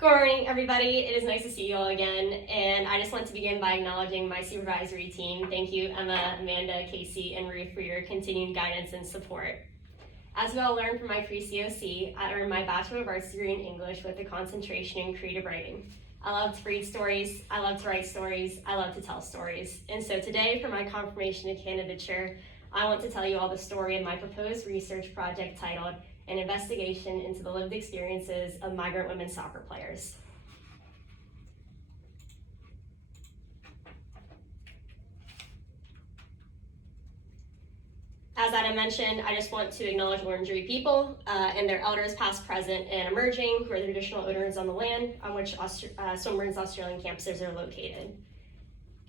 Good morning, everybody. It is nice to see you all again, and I just want to begin by acknowledging my supervisory team. Thank you, Emma, Amanda, Casey, and Ruth, for your continued guidance and support. As we all learned from my pre-COC, I earned my Bachelor of Arts degree in English with a concentration in creative writing. I love to read stories, I love to write stories, I love to tell stories. And so today, for my Confirmation of Candidature, I want to tell you all the story of my proposed research project titled An Investigation into the Lived Experiences of Migrant Women Soccer Players. As Adam mentioned, I just want to acknowledge Wurundjeri people and their elders past, present, and emerging, who are the traditional owners on the land on which Swinburne's Australian campuses are located.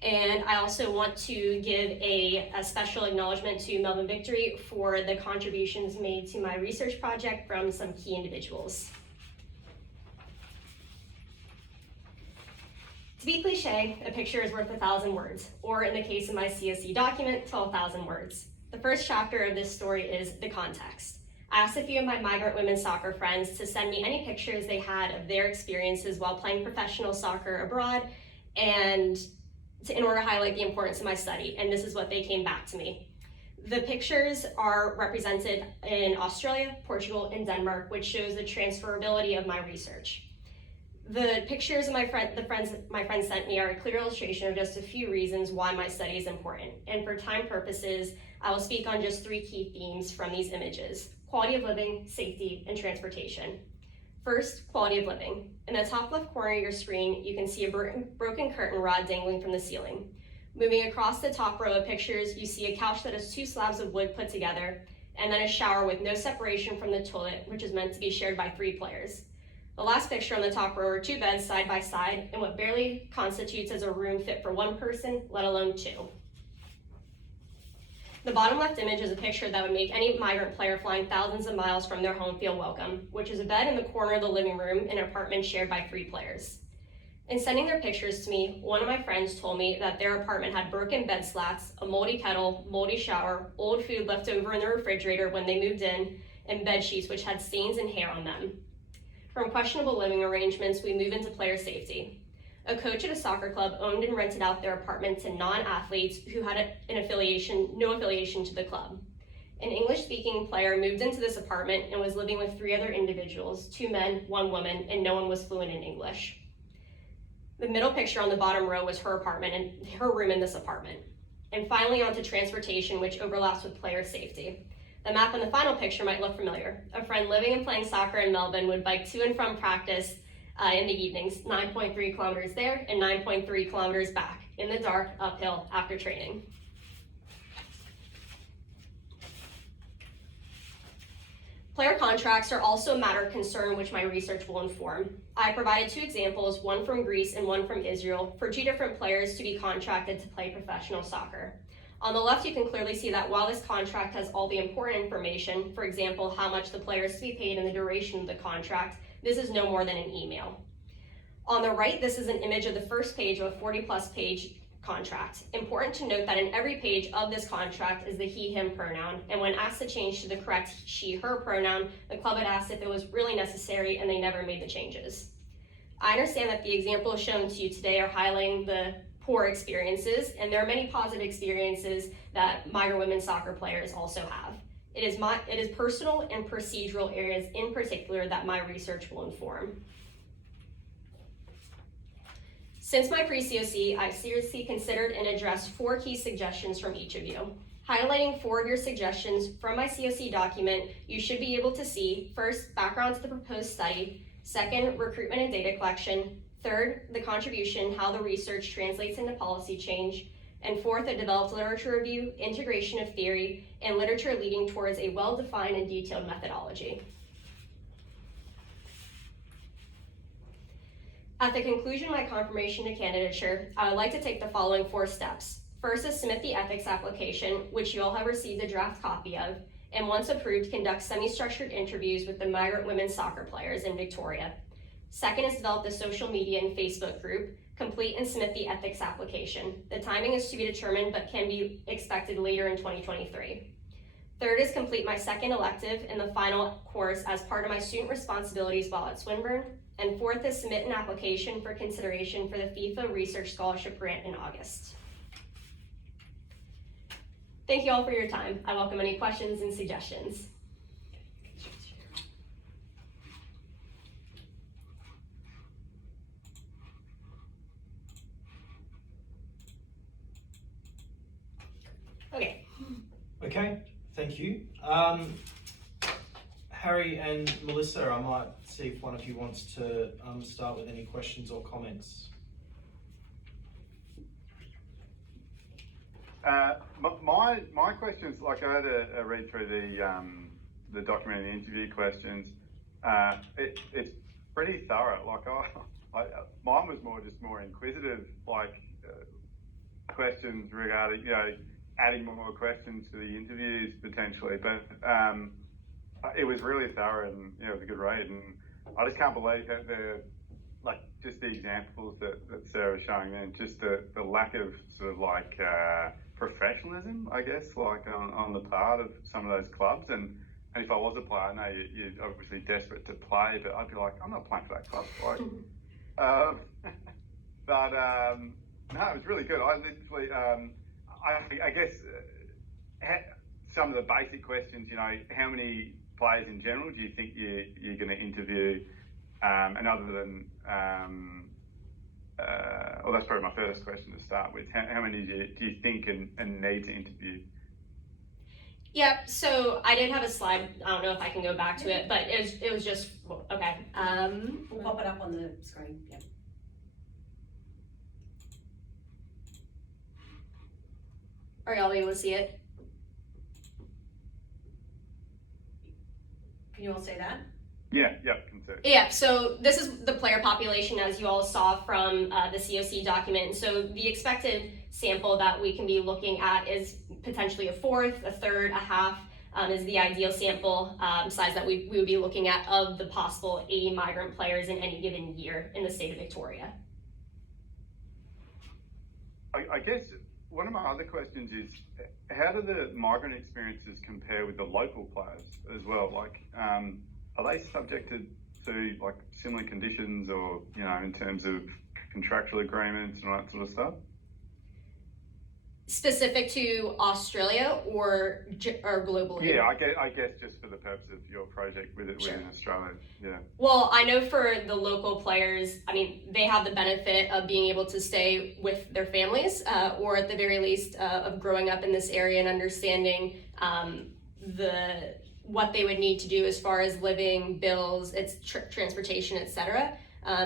And I also want to give a special acknowledgement to Melbourne Victory for the contributions made to my research project from some key individuals. To be cliche, a picture is worth 1,000 words, or in the case of my COC document, 12,000 words. The first chapter of this story is the context. I asked a few of my migrant women soccer friends to send me any pictures they had of their experiences while playing professional soccer abroad, and in order to highlight the importance of my study, and this is what they came back to me. The pictures are represented in Australia, Portugal, and Denmark, which shows the transferability of my research. The pictures my friends sent me are a clear illustration of just a few reasons why my study is important. And for time purposes, I will speak on just 3 key themes from these images: quality of living, safety, and transportation. First, quality of living. In the top left corner of your screen, you can see a broken curtain rod dangling from the ceiling. Moving across the top row of pictures, you see a couch that has 2 slabs of wood put together, and then a shower with no separation from the toilet, which is meant to be shared by 3 players. The last picture on the top row are 2 beds side by side in what barely constitutes as a room fit for 1 person, let alone 2. The bottom left image is a picture that would make any migrant player flying thousands of miles from their home feel welcome, which is a bed in the corner of the living room in an apartment shared by 3 players. In sending their pictures to me, one of my friends told me that their apartment had broken bed slats, a moldy kettle, moldy shower, old food left over in the refrigerator when they moved in, and bed sheets which had stains and hair on them. From questionable living arrangements, we move into player safety. A coach at a soccer club owned and rented out their apartment to non-athletes who had no affiliation to the club. An English-speaking player moved into this apartment and was living with 3 other individuals, 2 men, 1 woman, and no one was fluent in English. The middle picture on the bottom row was her apartment and her room in this apartment. And finally, onto transportation, which overlaps with player safety. The map in the final picture might look familiar. A friend living and playing soccer in Melbourne would bike to and from practice in the evenings, 9.3 kilometers there and 9.3 kilometers back, in the dark, uphill, after training. Player contracts are also a matter of concern which my research will inform. I provided 2 examples, one from Greece and one from Israel, for 2 different players to be contracted to play professional soccer. On the left, you can clearly see that while this contract has all the important information, for example, how much the player is to be paid and the duration of the contract, this is no more than an email. On the right, this is an image of the first page of a 40-plus page contract. Important to note that in every page of this contract is the he, him pronoun, and when asked to change to the correct she, her pronoun, the club had asked if it was really necessary, and they never made the changes. I understand that the examples shown to you today are highlighting the poor experiences, and there are many positive experiences that migrant women soccer players also have. It is personal and procedural areas in particular that my research will inform. Since my pre-COC, I've seriously considered and addressed 4 key suggestions from each of you. Highlighting 4 of your suggestions from my COC document, you should be able to see, first, background to the proposed study, second, recruitment and data collection, third, the contribution, how the research translates into policy change, and fourth, a developed literature review, integration of theory, and literature leading towards a well-defined and detailed methodology. At the conclusion of my confirmation of candidature, I would like to take the following 4 steps. First is submit the ethics application, which you all have received a draft copy of, and once approved, conduct semi-structured interviews with the migrant women soccer players in Victoria. Second is develop the social media and Facebook group, complete and submit the ethics application. The timing is to be determined, but can be expected later in 2023. Third is complete my second elective and the final course as part of my student responsibilities while at Swinburne. And fourth is submit an application for consideration for the FIFA Research Scholarship Grant in August. Thank you all for your time. I welcome any questions and suggestions. Okay, thank you. Harry and Melissa, I might see if one of you wants to start with any questions or comments. My questions, like I had a read through the document and the interview questions. It's pretty thorough. Like mine was more inquisitive, questions regarding adding more questions to the interviews potentially. But it was really thorough and it was a good read. And I just can't believe that just the examples that Sarah was showing then, just the lack of sort of professionalism, I guess, on the part of some of those clubs. And if I was a player, I know you're obviously desperate to play, but I'd be like, I'm not playing for that club. No, it was really good. I literally, I guess some of the basic questions, how many players in general do you think you're going to interview? And other than, well, that's probably my first question to start with. How many do you think and need to interview? Yeah, so I did have a slide. I don't know if I can go back to it, but it was just, okay. We'll pop it up on the screen, yeah. Are y'all able to see it? Can you all say that? Yeah, can see. Yeah, so this is the player population as you all saw from the COC document. So the expected sample that we can be looking at is potentially a fourth, a third, a half is the ideal sample size that we would be looking at of the possible 80 migrant players in any given year in the state of Victoria. I guess one of my other questions is, how do the migrant experiences compare with the local players as well? Are they subjected to similar conditions, or in terms of contractual agreements and all that sort of stuff? Specific to Australia or globally? Yeah, I guess just for the purpose of your project within Australia. Yeah. Well, I know for the local players, they have the benefit of being able to stay with their families, or at the very least of growing up in this area and understanding what they would need to do as far as living, bills, transportation, etc.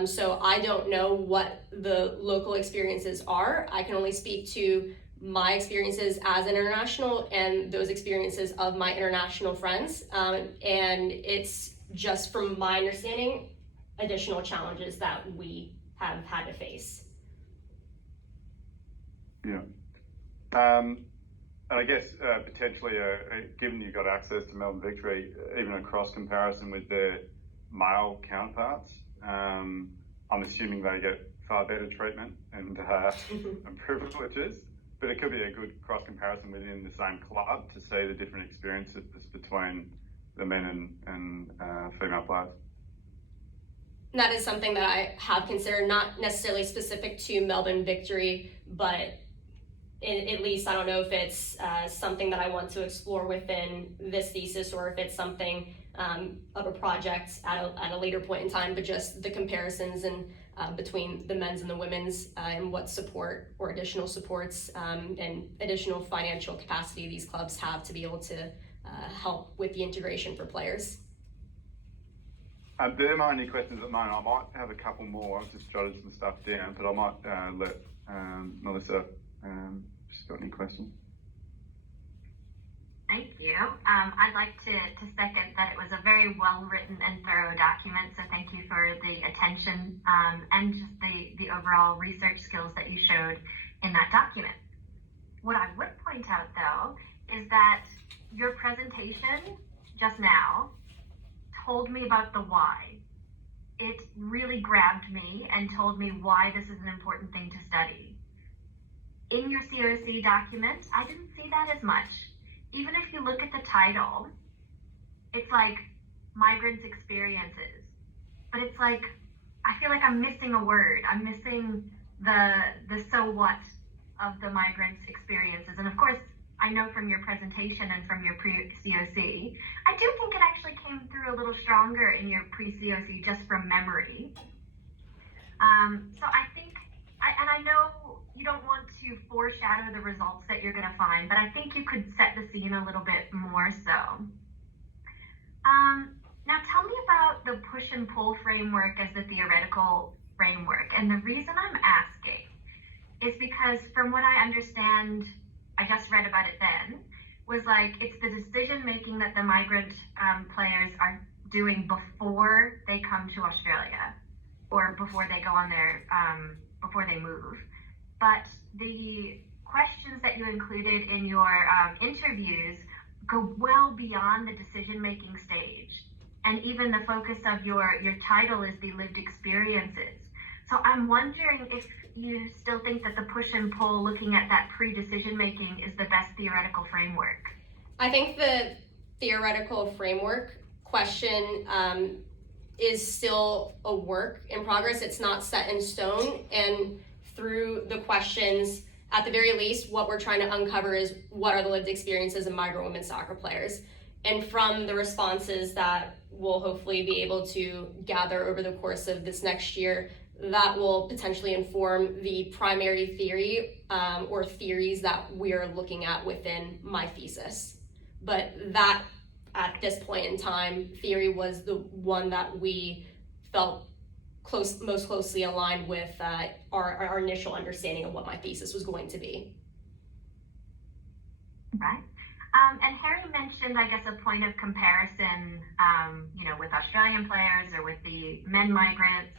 So I don't know what the local experiences are. I can only speak to my experiences as an international and those experiences of my international friends. And it's just, from my understanding, additional challenges that we have had to face. Yeah. And I guess potentially, given you got access to Melbourne Victory, even a cross comparison with their male counterparts, I'm assuming they get far better treatment and privileges. But it could be a good cross comparison within the same club to see the different experiences between the men and female players. That is something that I have considered, not necessarily specific to Melbourne Victory, but at least I don't know if it's something that I want to explore within this thesis, or if it's something of a project at a later point in time, but just the comparisons and between the men's and the women's and what support or additional supports and additional financial capacity these clubs have to be able to help with the integration for players. There are my only questions at the moment. I might have a couple more. I've just jotted some stuff down, but I might let Melissa, she's got any questions? Thank you. I'd like to second that it was a very well-written and thorough document, so thank you for the attention and just the overall research skills that you showed in that document. What I would point out, though, is that your presentation just now told me about the why. It really grabbed me and told me why this is an important thing to study. In your COC document, I didn't see that as much. Even if you look at the title, it's like migrants' experiences, but it's like I feel like I'm missing a word. I'm missing the so what of the migrants' experiences. And of course, I know from your presentation and from your pre-COC, I do think it actually came through a little stronger in your pre-COC just from memory. So I think, and I know you don't want to foreshadow the results that you're going to find, but I think you could set the scene a little bit more so. Now tell me about the push and pull framework as the theoretical framework. And the reason I'm asking is because from what I understand, I just read about it then, was like it's the decision making that the migrant players are doing before they come to Australia or before they go on their, before they move. But the questions that you included in your interviews go well beyond the decision making stage. And even the focus of your title is the lived experiences. So I'm wondering if you still think that the push and pull, looking at that pre-decision making, is the best theoretical framework. I think the theoretical framework question is still a work in progress. It's not set in stone. And through the questions, at the very least, what we're trying to uncover is what are the lived experiences of migrant women soccer players. And from the responses that we'll hopefully be able to gather over the course of this next year, that will potentially inform the primary theory or theories that we're looking at within my thesis. But that, at this point in time, theory was the one that we felt most closely aligned with our initial understanding of what my thesis was going to be. Right. And Harry mentioned, I guess, a point of comparison, with Australian players or with the men migrants.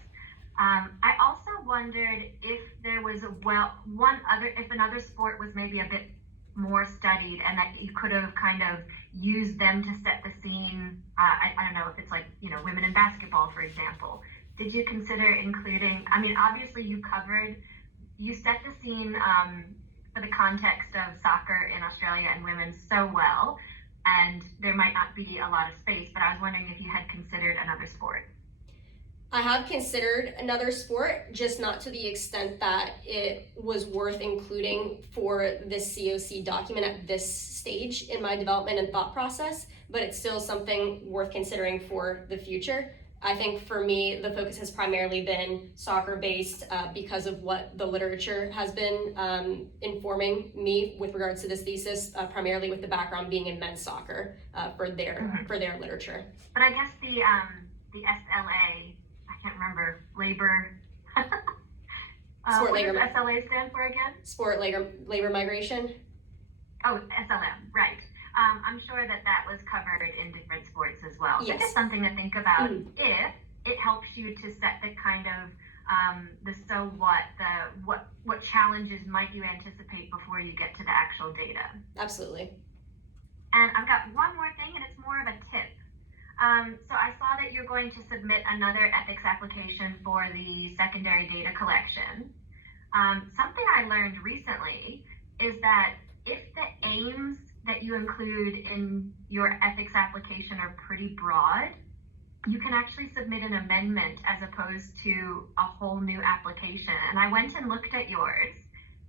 I also wondered if there was if another sport was maybe a bit more studied and that you could have kind of used them to set the scene. I don't know if it's like, women in basketball, for example. Did you consider including, obviously you set the scene for the context of soccer in Australia and women so well, and there might not be a lot of space, but I was wondering if you had considered another sport. I have considered another sport, just not to the extent that it was worth including for this COC document at this stage in my development and thought process, but it's still something worth considering for the future. I think for me, the focus has primarily been soccer-based because of what the literature has been informing me with regards to this thesis, primarily with the background being in men's soccer for their literature. But I guess the SLA, I can't remember, labor. Sport what labor. does SLA stand for again? Sport labor migration. Oh, SLM, right. I'm sure that was covered in different sports as well. Yes. So just something to think about if it helps you to set the kind of the so what challenges might you anticipate before you get to the actual data. Absolutely. And I've got one more thing, and it's more of a tip. So I saw that you're going to submit another ethics application for the secondary data collection. Something I learned recently is that if the aims that you include in your ethics application are pretty broad, you can actually submit an amendment as opposed to a whole new application. And I went and looked at yours,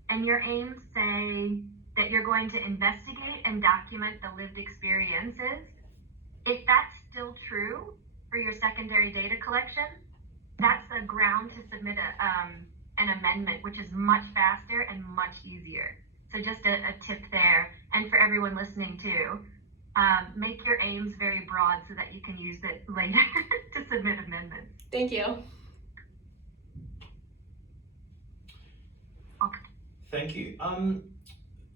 and your aims say that you're going to investigate and document the lived experiences. If that's still true for your secondary data collection, that's a ground to submit an amendment, which is much faster and much easier. So just a tip there. And for everyone listening too, make your aims very broad so that you can use it later to submit amendments. Thank you. Okay. Thank you.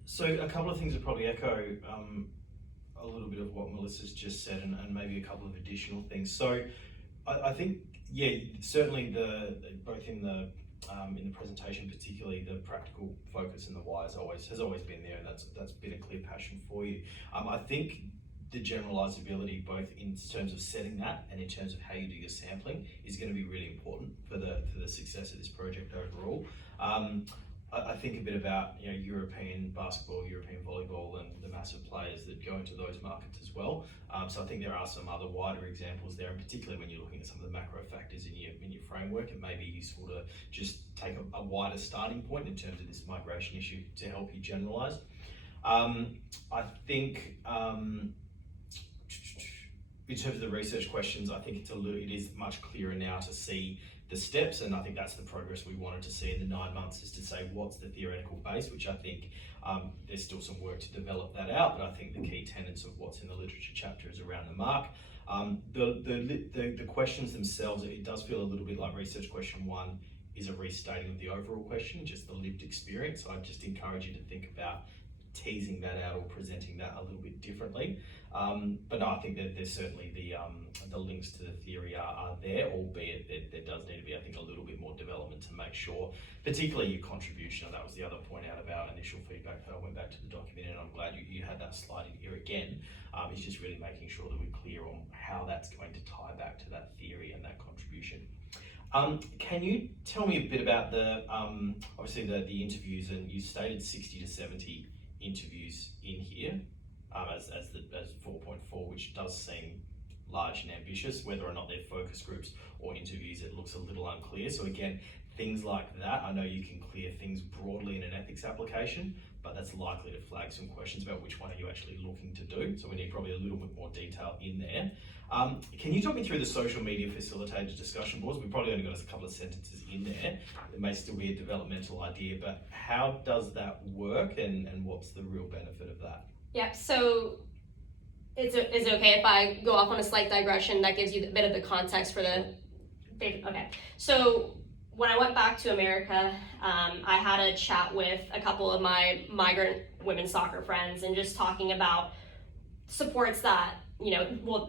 So a couple of things that probably echo a little bit of what Melissa's just said, and maybe a couple of additional things. So I think, certainly both in the presentation, particularly the practical focus and the why has always been there, and that's been a clear passion for you. I think the generalizability, both in terms of setting that and in terms of how you do your sampling, is going to be really important for the success of this project overall. I think a bit about European basketball, European volleyball, and the massive players that go into those markets as well. So I think there are some other wider examples there, and particularly when you're looking at some of the macro factors in your framework, it may be useful to just take a wider starting point in terms of this migration issue to help you generalise. I think in terms of the research questions, I think it is much clearer now to see the steps, and I think that's the progress we wanted to see in the 9 months, is to say what's the theoretical base, which I think there's still some work to develop that out, but I think the key tenets of what's in the literature chapter is around the mark. The questions themselves, it does feel a little bit like research question 1 is a restating of the overall question, just the lived experience. So I just encourage you to think about teasing that out or presenting that a little bit differently. But no, I think that there's certainly the links to the theory are there, albeit there does need to be, I think, a little bit more development to make sure, particularly your contribution, and that was the other point out of our initial feedback that I went back to the document, and I'm glad you had that slide in here again. It's just really making sure that we're clear on how that's going to tie back to that theory and that contribution. Can you tell me a bit about the obviously the interviews, and you stated 60 to 70 interviews in here as 4.4, which does seem large and ambitious. Whether or not they're focus groups or interviews, it looks a little unclear. So again, things like that, I know you can clear things broadly in an ethics application, but that's likely to flag some questions about which one are you actually looking to do. So we need probably a little bit more detail in there. Can you talk me through the social media facilitated discussion boards? We've probably only got a couple of sentences in there. It may still be a developmental idea, but how does that work, and what's the real benefit of that? Yeah, so is it okay if I go off on a slight digression that gives you a bit of the context for the... Okay, so when I went back to America, I had a chat with a couple of my migrant women's soccer friends, and just talking about supports that,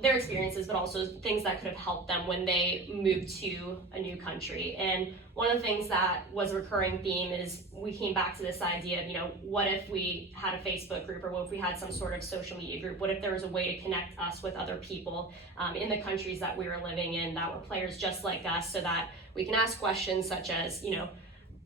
their experiences, but also things that could have helped them when they moved to a new country. And one of the things that was a recurring theme is we came back to this idea of, what if we had a Facebook group, or what if we had some sort of social media group? What if there was a way to connect us with other people in the countries that we were living in that were players just like us, so that we can ask questions such as,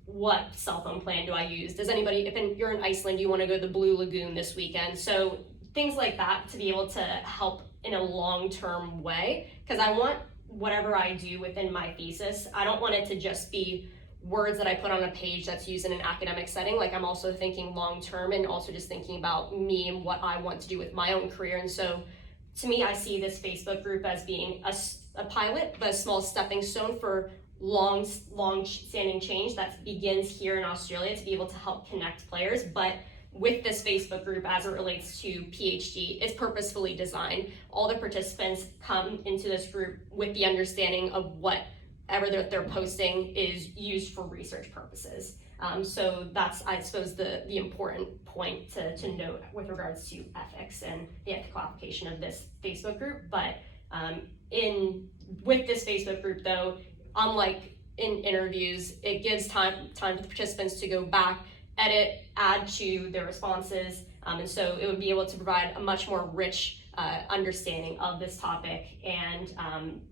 what cell phone plan do I use? Does anybody, if you're in Iceland, you want to go to the Blue Lagoon this weekend? So things like that, to be able to help in a long-term way, because I want whatever I do within my thesis, I don't want it to just be words that I put on a page that's used in an academic setting. Like, I'm also thinking long-term, and also just thinking about me and what I want to do with my own career. And so to me, I see this Facebook group as being a pilot, but a small stepping stone for long-standing change that begins here in Australia, to be able to help connect players. But with this Facebook group, as it relates to PhD, it's purposefully designed. All the participants come into this group with the understanding of whatever they're posting is used for research purposes. So that's, I suppose, the important point to note with regards to ethics and the ethical application of this Facebook group. But with this Facebook group, though, unlike in interviews, it gives time for the participants to go back, edit, add to their responses, and so it would be able to provide a much more rich understanding of this topic, and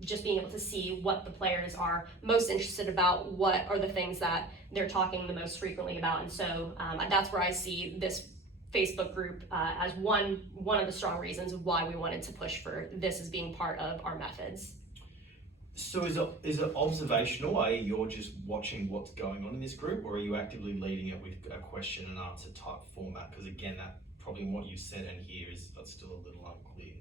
just being able to see what the players are most interested about, what are the things that they're talking the most frequently about. And so that's where I see this Facebook group as one of the strong reasons why we wanted to push for this as being part of our methods. So is it observational, i.e. you're just watching what's going on in this group, or are you actively leading it with a question and answer type format? Because again, that probably what you said in here is that's still a little unclear.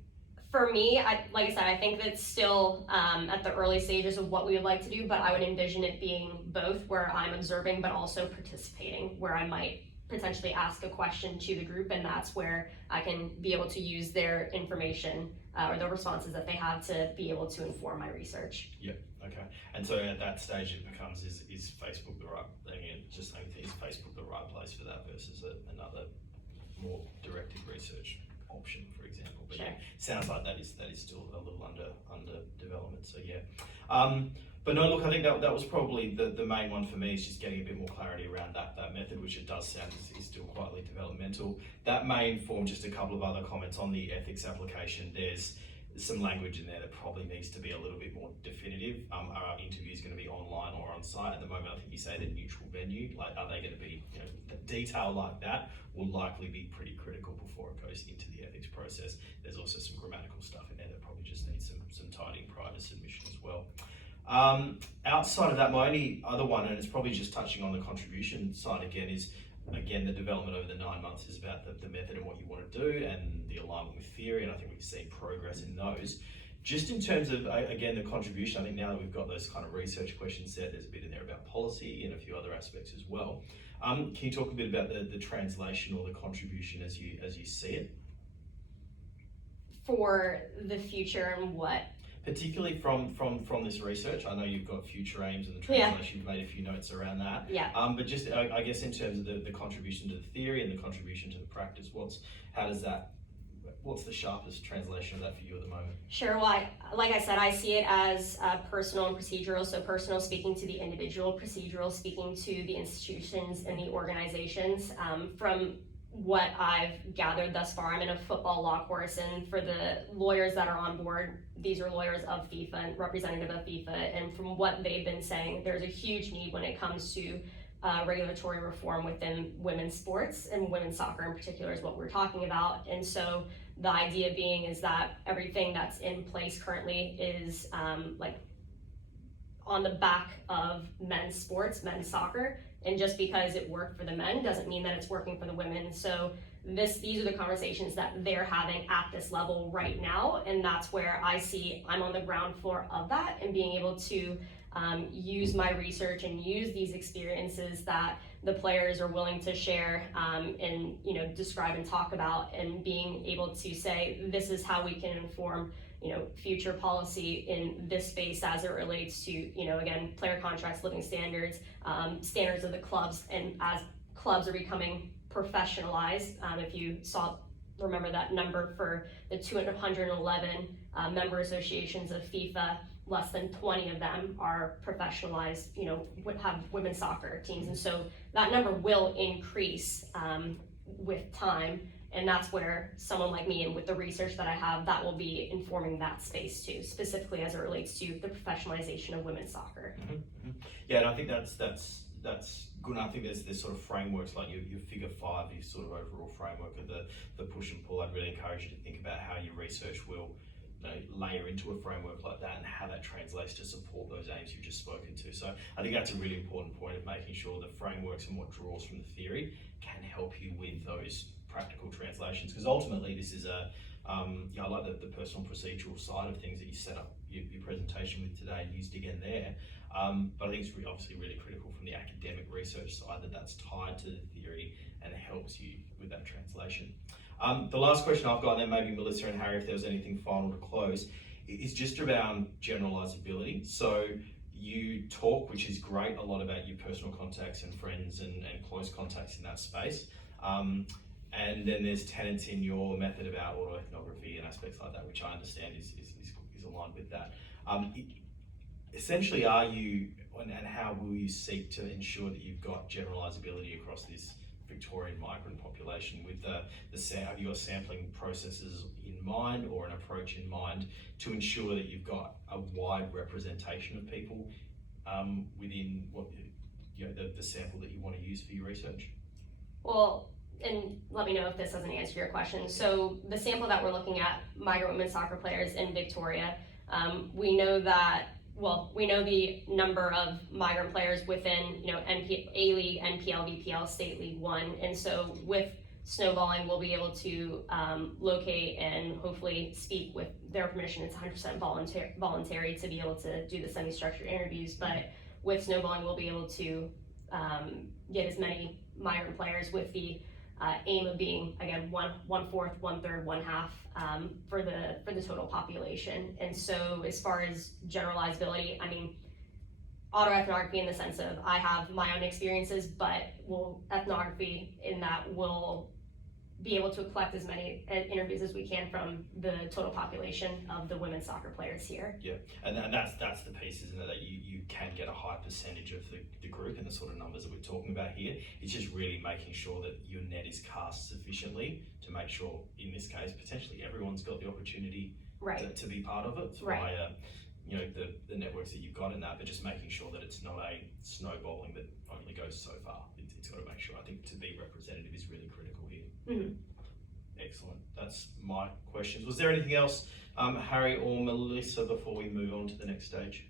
For me, like I said, I think that's still at the early stages of what we would like to do, but I would envision it being both, where I'm observing but also participating, where I might potentially ask a question to the group, and that's where I can be able to use their information or the responses that they have to be able to inform my research. Yep. Okay. And so at that stage, it becomes is Facebook the right? Again, just same thing. Is Facebook the right place for that versus another more directed research option, for example? But sure. Yeah, sounds like that is still a little under development. So yeah. But no, look, I think that was probably the main one for me, is just getting a bit more clarity around that method, which it does sound is still quietly developmental. That may inform just a couple of other comments on the ethics application. There's there's some language in there that probably needs to be a little bit more definitive. Are our interviews going to be online or on site? At the moment, I think you say the neutral venue. Like, are they going to be, the detail like that will likely be pretty critical before it goes into the ethics process. There's also some grammatical stuff in there that probably just needs some tidying prior to submission as well. Outside of that, my only other one, and it's probably just touching on the contribution side again, is the development over the 9 months is about the method and what you want to do and the alignment with theory, and I think we've seen progress in those. Just in terms of, again, the contribution, I think now that we've got those kind of research questions set, there's a bit in there about policy and a few other aspects as well. Can you talk a bit about the translation or the contribution as you see it? For the future and what? Particularly from this research, I know you've got future aims and the translation, you've made a few notes around that. Yeah. But just, I guess in terms of the contribution to the theory and the contribution to the practice, what's the sharpest translation of that for you at the moment? Sure, well, like I said, I see it as personal and procedural. So personal speaking to the individual, procedural speaking to the institutions and the organizations. From what I've gathered thus far, I'm in a football law course, and for the lawyers that are on board, these are lawyers of FIFA and representative of FIFA, and from what they've been saying, there's a huge need when it comes to regulatory reform within women's sports, and women's soccer in particular is what we're talking about. And so the idea being is that everything that's in place currently is like on the back of men's sports, men's soccer, and just because it worked for the men doesn't mean that it's working for the women. So these are the conversations that they're having at this level right now, and that's where I see I'm on the ground floor of that, and being able to use my research and use these experiences that the players are willing to share and describe and talk about, and being able to say this is how we can inform future policy in this space as it relates to again, player contracts, living standards, standards of the clubs, and as clubs are becoming professionalized. If you remember that number for the 211 member associations of FIFA, less than 20 of them are professionalized, have women's soccer teams. And so that number will increase with time. And that's where someone like me, and with the research that I have, that will be informing that space too, specifically as it relates to the professionalization of women's soccer. Mm-hmm. Mm-hmm. Yeah, and I think that's good. And I think there's sort of frameworks like your figure 5, your sort of overall framework of the push and pull. I'd really encourage you to think about how your research will layer into a framework like that, and how that translates to support those aims you've just spoken to. So I think that's a really important point of making sure the frameworks and what draws from the theory can help you with those practical translations, because ultimately this is I like the personal procedural side of things that you set up your presentation with today and used again there, but I think it's obviously really critical from the academic research side that's tied to the theory and helps you with that translation. The last question I've got, and then maybe Melissa and Harry, if there was anything final to close, is just around generalizability. So you talk, which is great, a lot about your personal contacts and friends and close contacts in that space. And then there's tenets in your method about autoethnography and aspects like that, which I understand is aligned with that. Essentially, are you, and how will you seek to ensure that you've got generalizability across this Victorian migrant population? With have you got sampling processes in mind or an approach in mind to ensure that you've got a wide representation of people within what the sample that you want to use for your research? Well, and let me know if this doesn't answer your question. So the sample that we're looking at, migrant women soccer players in Victoria, we know the number of migrant players within A-League, NPL, VPL, State League 1, and so with snowballing we'll be able to locate and hopefully speak with their permission. It's 100% voluntary to be able to do the semi-structured interviews, but with snowballing we'll be able to get as many migrant players with the aim of being, again, 1/4, 1/3, 1/2 for the total population. And so as far as generalizability, I mean, autoethnography in the sense of I have my own experiences, but ethnography in that will be able to collect as many interviews as we can from the total population of the women's soccer players here. Yeah, and that's the piece, isn't it, that you can get a high percentage of the group and the sort of numbers that we're talking about here. It's just really making sure that your net is cast sufficiently to make sure, in this case, potentially everyone's got the opportunity Right. to be part of it Right. via, you know, the networks that you've got in that, but just making sure that it's not a snowballing that only goes so far. It's got to make sure, I think, to be representative is really critical here. Mhm. Excellent. That's my questions. Was there anything else, Harry or Melissa, before we move on to the next stage?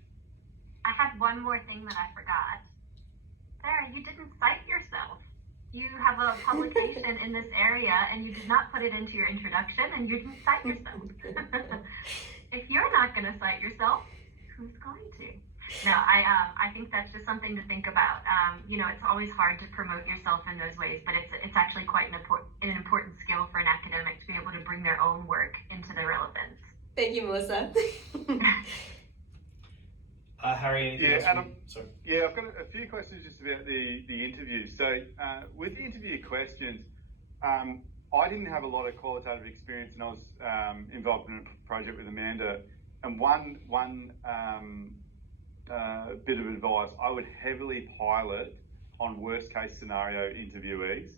I had one more thing that I forgot. Sarah, you didn't cite yourself. You have a publication in this area and you did not put it into your introduction and you didn't cite yourself. If you're not going to cite yourself, who's going to? No, I think that's just something to think about. You know, it's always hard to promote yourself in those ways, but it's actually quite an important skill for an academic to be able to bring their own work into the relevance. Thank you, Melissa. Harry, anything else? Adam, Sorry. Yeah, I've got a few questions just about the interview. So with the interview questions, I didn't have a lot of qualitative experience, and I was involved in a project with Amanda. And one bit of advice, I would heavily pilot on worst case scenario interviewees.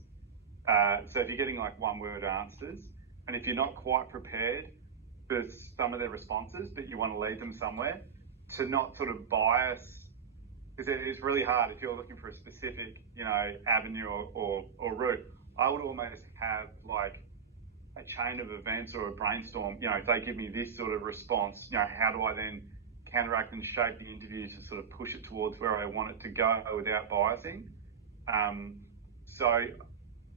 So if you're getting like one word answers, and if you're not quite prepared for some of their responses, but you want to lead them somewhere, to not sort of bias, because it's really hard if you're looking for a specific, you know, avenue or route. I would almost have like a chain of events or a brainstorm. You know, if they give me this sort of response, you know, how do I then counteract and shape the interview to sort of push it towards where I want it to go without biasing? So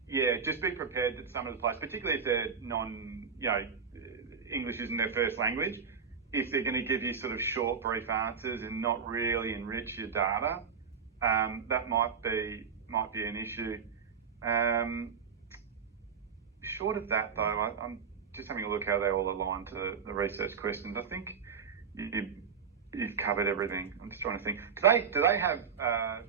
yeah, just be prepared that some of the players, particularly if they're English isn't their first language, if they're going to give you sort of short, brief answers and not really enrich your data, that might be an issue. Short of that, though, I'm just having a look how they all align to the research questions. I think you've covered everything. I'm just trying to think. Do they have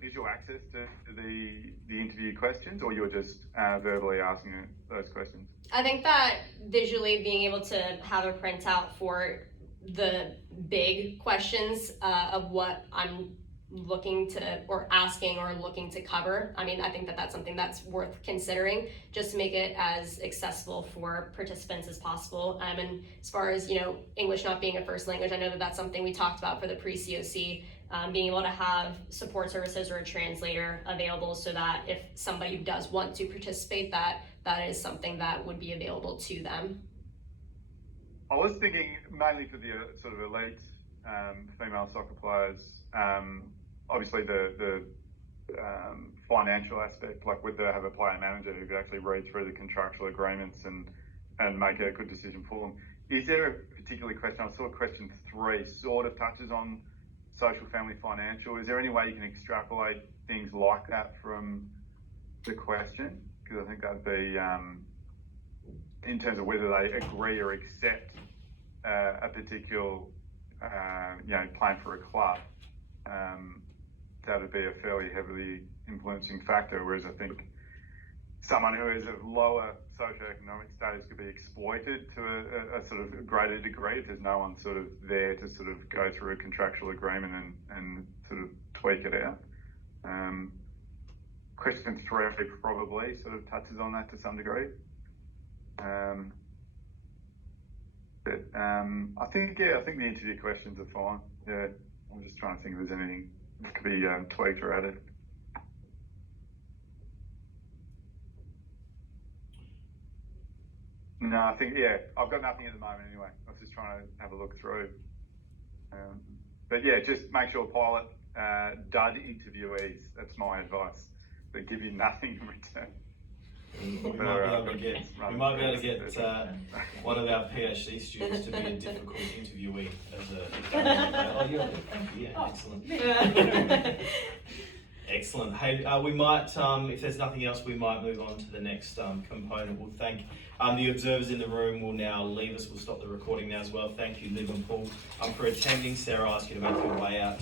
visual access to the interview questions, or you're just verbally asking those questions? I think that visually being able to have a printout for the big questions of what I'm looking to or asking or looking to cover. I mean, I think that that's something that's worth considering just to make it as accessible for participants as possible. And as far as, you know, English not being a first language, I know that that's something we talked about for the pre-COC, being able to have support services or a translator available so that if somebody does want to participate, that is something that would be available to them. I was thinking mainly for the sort of elite female soccer players, obviously the financial aspect, like would they have a player manager who could actually read through the contractual agreements and make a good decision for them? Is there a particular question? I saw question 3 sort of touches on social, family, financial. Is there any way you can extrapolate things like that from the question? Because I think that'd be, in terms of whether they agree or accept a particular, playing for a club, that would be a fairly heavily influencing factor. Whereas I think someone who is of lower socioeconomic status could be exploited to a sort of greater degree if there's no one sort of there to sort of go through a contractual agreement and sort of tweak it out. Question 3 probably sort of touches on that to some degree. But I think the interview questions are fine. Yeah, I'm just trying to think if there's anything that could be tweaked or added. No, I think, I've got nothing at the moment anyway. I was just trying to have a look through. But yeah, just make sure pilot dud interviewees. That's my advice. They give you nothing in return. We might be able to get one of our PhD students to be a difficult interviewee excellent. Excellent. Hey, we might, if there's nothing else, we might move on to the next component. We'll thank the observers in the room. Will now leave us. We'll stop the recording now as well. Thank you, Liv and Paul, for attending. Sarah, I'll ask you to make your way out.